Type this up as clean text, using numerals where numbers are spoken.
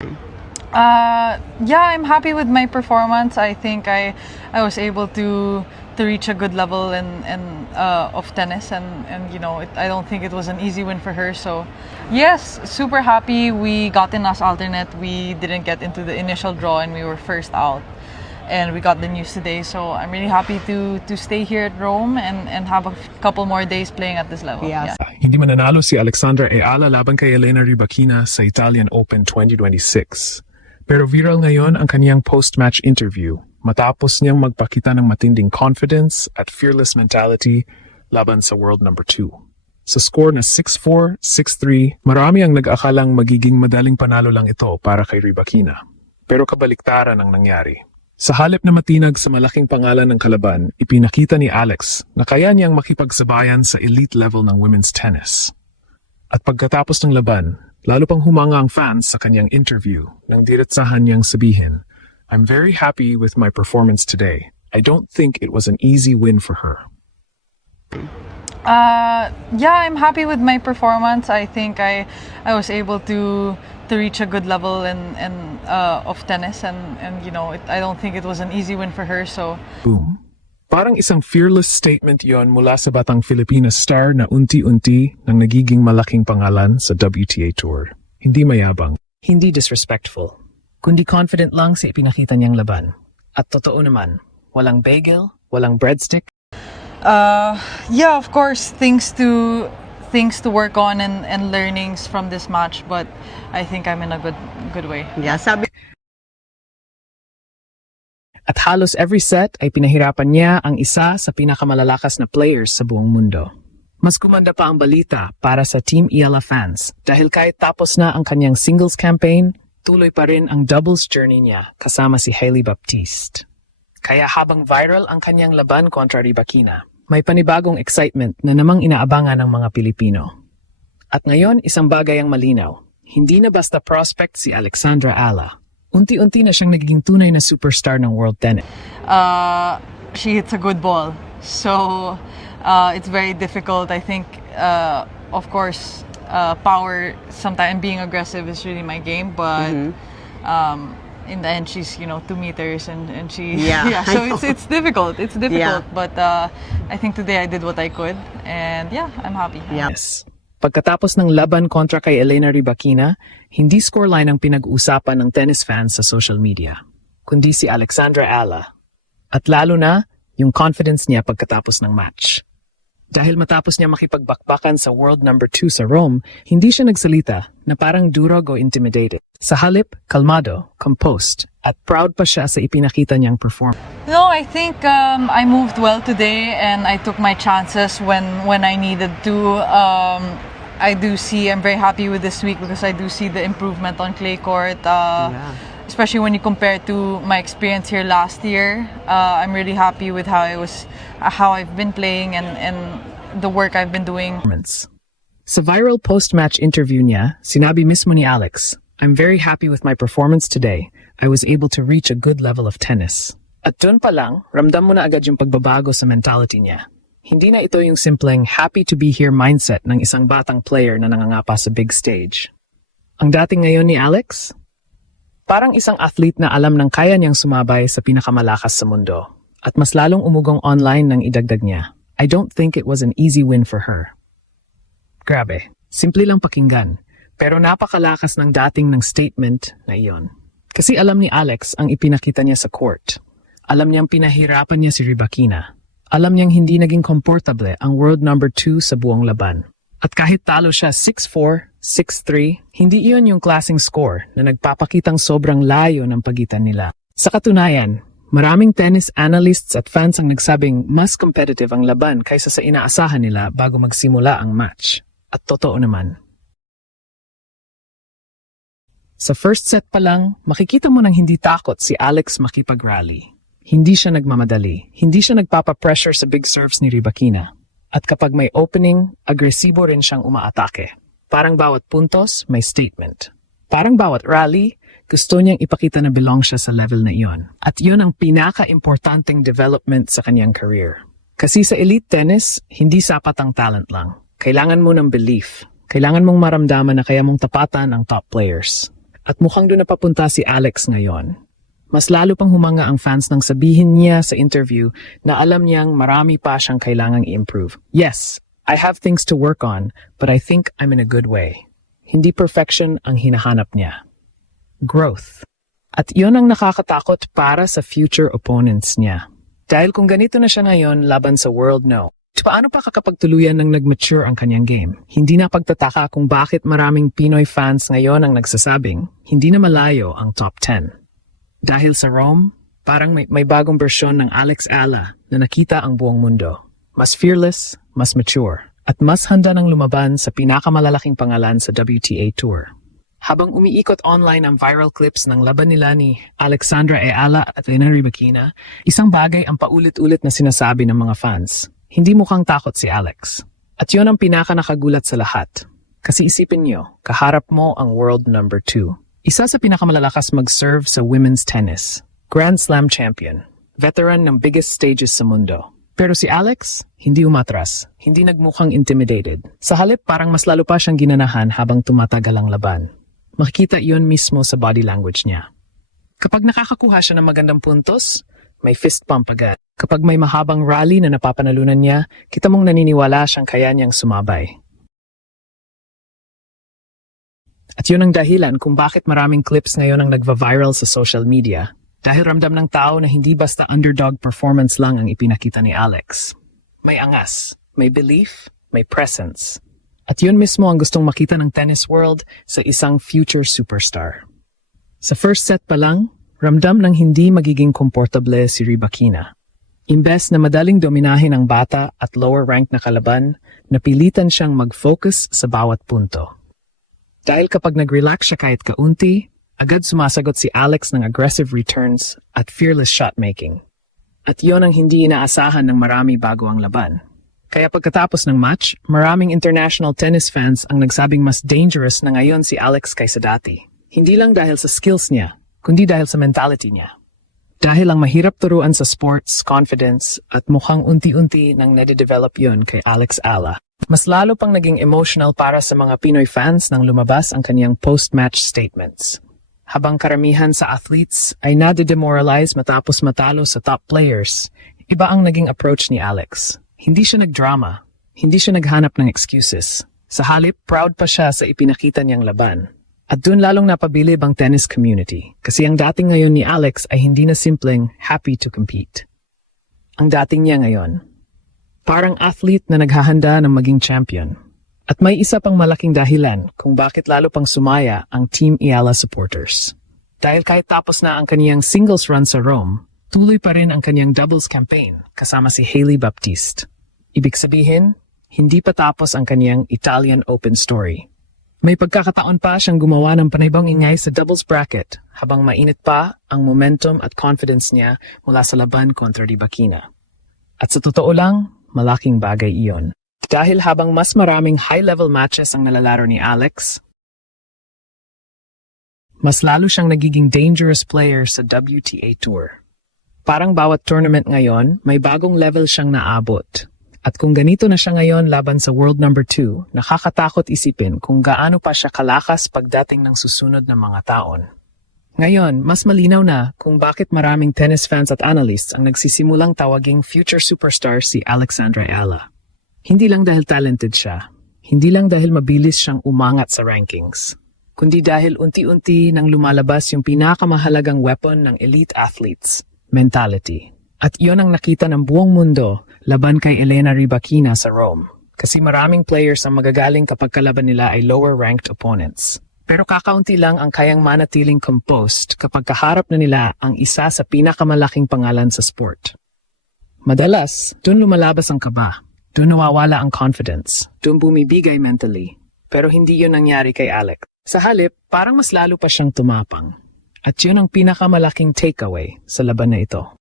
Yeah, I'm happy with my performance. I think I was able to reach a good level of tennis, and I don't think it was an easy win for her. So yes, super happy. We got in as alternate. We didn't get into the initial draw, and we were first out. And we got the news today, so I'm really happy to stay here at Rome and have a couple more days playing at this level. Yes. Yeah. Hindi mananalo si Alexandra Eala laban kay Elena Rybakina sa Italian Open 2026. Pero viral ngayon ang kaniyang post-match interview matapos niyang magpakita ng matinding confidence at fearless mentality laban sa world number 2. Sa score na 6-4, 6-3, marami ang nag-akalang magiging madaling panalo lang ito para kay Rybakina. Pero kabaliktaran ang nangyari. Sa halip na matinag sa malaking pangalan ng kalaban, ipinakita ni Alex na kaya niyang makipagsabayan sa elite level ng women's tennis. At pagkatapos ng laban, lalo pang humanga ang fans sa kanyang interview nang diretsahan niyang sabihin, "I'm very happy with my performance today. I don't think it was an easy win for her." Yeah, I'm happy with my performance. I think I was able to reach a good level of tennis, and I don't think it was an easy win for her. So Boom. Parang isang fearless statement yon mula sa batang Filipina star na unti-unti nang nagiging malaking pangalan sa WTA Tour. Hindi mayabang. Hindi disrespectful, kundi confident lang sa ipinakita niyang laban. At totoo naman, walang bagel, walang breadstick. yeah, of course, things to work on and learnings from this match, but I think I'm in a good way. Yeah, sabi. At halos every set ay pinahirapan niya ang isa sa pinakamalalakas na players sa buong mundo. Mas kumanda pa ang balita para sa Team Eala fans dahil kahit tapos na ang kanyang singles campaign, tuloy pa rin ang doubles journey niya kasama si Hailey Baptiste. Kaya habang viral ang kanyang laban kontra Rybakina, may panibagong excitement na namang inaabangan ng mga Pilipino. At ngayon, isang bagay ang malinaw. Hindi na basta prospect si Alexandra Eala. Unti-unti na siyang nagiging tunay na superstar ng world tennis. She hits a good ball, so it's very difficult. I think, of course, power sometimes being aggressive is really my game, but in the end, she's 2 meters and she so it's difficult. It's difficult, but I think today I did what I could, and yeah, I'm happy. Yes. Pagkatapos ng laban kontra kay Elena Rybakina, hindi scoreline ang pinag-uusapan ng tennis fans sa social media, kundi si Alexandra Eala. At lalo na, yung confidence niya pagkatapos ng match. Dahil matapos niya makipagbakbakan sa world number 2 sa Rome, hindi siya nagsalita na parang durog o intimidated. Sa halip, kalmado, composed, at proud pa siya sa ipinakita niyang performance. No, I think I moved well today, and I took my chances when I needed to. I'm very happy with this week because I do see the improvement on clay court. Especially when you compare to my experience here last year. I'm really happy with how I've been playing and the work I've been doing. Sa viral post-match interview niya, sinabi mismo ni Alex, "I'm very happy with my performance today. I was able to reach a good level of tennis." At doon pa lang, ramdam mo na agad yung pagbabago sa mentality niya. Hindi na ito yung simpleng happy to be here mindset ng isang batang player na nangangapa sa big stage. Ang dating ngayon ni Alex? Parang isang athlete na alam ng kaya niyang sumabay sa pinakamalakas sa mundo. At mas lalong umugong online nang idagdag niya, "I don't think it was an easy win for her." Grabe, simple lang pakinggan, pero napakalakas ng dating ng statement na iyon. Kasi alam ni Alex ang ipinakita niya sa court. Alam niyang pinahirapan niya si Rybakina. Alam niyang hindi naging komportable ang world number 2 sa buong laban. At kahit talo siya 6-4, 6-3, hindi iyon yung klaseng score na nagpapakitang sobrang layo ng pagitan nila. Sa katunayan, maraming tennis analysts at fans ang nagsabing mas competitive ang laban kaysa sa inaasahan nila bago magsimula ang match. At totoo naman. Sa first set pa lang, makikita mo nang hindi takot si Alex makipag-rally. Hindi siya nagmamadali, hindi siya nagpapa-pressure sa big serves ni Rybakina. At kapag may opening, agresibo rin siyang umaatake. Parang bawat puntos, may statement. Parang bawat rally, gusto niyang ipakita na belong siya sa level na iyon. At iyon ang pinaka-importanting development sa kanyang career. Kasi sa elite tennis, hindi sapat ang talent lang. Kailangan mo ng belief. Kailangan mong maramdaman na kaya mong tapatan ang top players. At mukhang doon na papunta si Alex ngayon. Mas lalo pang humanga ang fans nang sabihin niya sa interview na alam niyang marami pa siyang kailangang i-improve. Yes, I have things to work on, but I think I'm in a good way. Hindi perfection ang hinahanap niya. Growth. At iyon ang nakakatakot para sa future opponents niya. Dahil kung ganito na siya ngayon laban sa World No, paano pa kakapagtuluyan ng nag-mature ang kanyang game? Hindi na pagtataka kung bakit maraming Pinoy fans ngayon ang nagsasabing hindi na malayo ang top 10. Dahil sa Rome, parang may bagong bersyon ng Alex Ala na nakita ang buong mundo. Mas fearless, mas mature, at mas handa ng lumaban sa pinakamalalaking pangalan sa WTA Tour. Habang umiikot online ang viral clips ng laban nila ni Alexandra Ayala at Elena Rybakina, isang bagay ang paulit-ulit na sinasabi ng mga fans. Hindi mukhang takot si Alex. At yun ang pinaka-nakagulat sa lahat. Kasi isipin nyo, kaharap mo ang world number 2. Isa sa pinakamalalakas mag-serve sa women's tennis. Grand Slam champion. Veteran ng biggest stages sa mundo. Pero si Alex, hindi umatras. Hindi nagmukhang intimidated. Sa halip, parang mas lalo pa siyang ginanahan habang tumatagal ang laban. Makikita iyon mismo sa body language niya. Kapag nakakakuha siya ng magandang puntos, may fist pump agad. Kapag may mahabang rally na napapanalunan niya, kita mong naniniwala siyang kaya niyang sumabay. At yun ang dahilan kung bakit maraming clips ngayon ang nagva-viral sa social media. Dahil ramdam ng tao na hindi basta underdog performance lang ang ipinakita ni Alex. May angas, may belief, may presence. At yun mismo ang gustong makita ng tennis world sa isang future superstar. Sa first set pa lang, ramdam ng hindi magiging komportable si Rybakina. Imbes na madaling dominahin ang bata at lower rank na kalaban, napilitan siyang mag-focus sa bawat punto. Dahil kapag nag-relax siya kahit kaunti, agad sumasagot si Alex ng aggressive returns at fearless shot-making. At yon ang hindi inaasahan ng marami bago ang laban. Kaya pagkatapos ng match, maraming international tennis fans ang nagsabing mas dangerous na ngayon si Alex kaysa dati. Hindi lang dahil sa skills niya, kundi dahil sa mentality niya. Dahil ang mahirap turuan sa sports, confidence, at mukhang unti-unti nang nade-develop yon kay Alex Ala. Mas lalo pang naging emotional para sa mga Pinoy fans nang lumabas ang kaniyang post-match statements. Habang karamihan sa athletes ay nade-demoralize matapos matalo sa top players, iba ang naging approach ni Alex. Hindi siya nagdrama, hindi siya naghanap ng excuses. Sa halip, proud pa siya sa ipinakita niyang laban. At dun lalong napabilib ang tennis community kasi ang dating ngayon ni Alex ay hindi na simpleng happy to compete. Ang dating niya ngayon, parang athlete na naghahanda ng maging champion. At may isa pang malaking dahilan kung bakit lalo pang sumaya ang Team Ayala supporters. Dahil kahit tapos na ang kaniyang singles run sa Rome, tuloy pa rin ang kaniyang doubles campaign kasama si Hailey Baptiste. Ibig sabihin, hindi pa tapos ang kaniyang Italian Open story. May pagkakataon pa siyang gumawa ng panaybang ingay sa doubles bracket habang mainit pa ang momentum at confidence niya mula sa laban kontra Rybakina. At sa totoo lang, malaking bagay iyon. Dahil habang mas maraming high-level matches ang nalalaro ni Alex, mas lalo siyang nagiging dangerous player sa WTA Tour. Parang bawat tournament ngayon, may bagong level siyang naabot. At kung ganito na siya ngayon laban sa world number 2, nakakatakot isipin kung gaano pa siya kalakas pagdating ng susunod na mga taon. Ngayon, mas malinaw na kung bakit maraming tennis fans at analysts ang nagsisimulang tawaging future superstar si Alexandra Ayala. Hindi lang dahil talented siya, hindi lang dahil mabilis siyang umangat sa rankings, kundi dahil unti-unti nang lumalabas yung pinakamahalagang weapon ng elite athletes, mentality. At iyon ang nakita ng buong mundo laban kay Elena Rybakina sa Rome. Kasi maraming players ang magagaling kapag kalaban nila ay lower-ranked opponents. Pero kakaunti lang ang kayang manatiling composed kapag kaharap na nila ang isa sa pinakamalaking pangalan sa sport. Madalas, doon lumalabas ang kaba. Doon nawawala ang confidence. Doon bumibigay mentally. Pero hindi yun nangyari kay Alex. Sa halip, parang mas lalo pa siyang tumapang. At yun ang pinakamalaking takeaway sa laban na ito.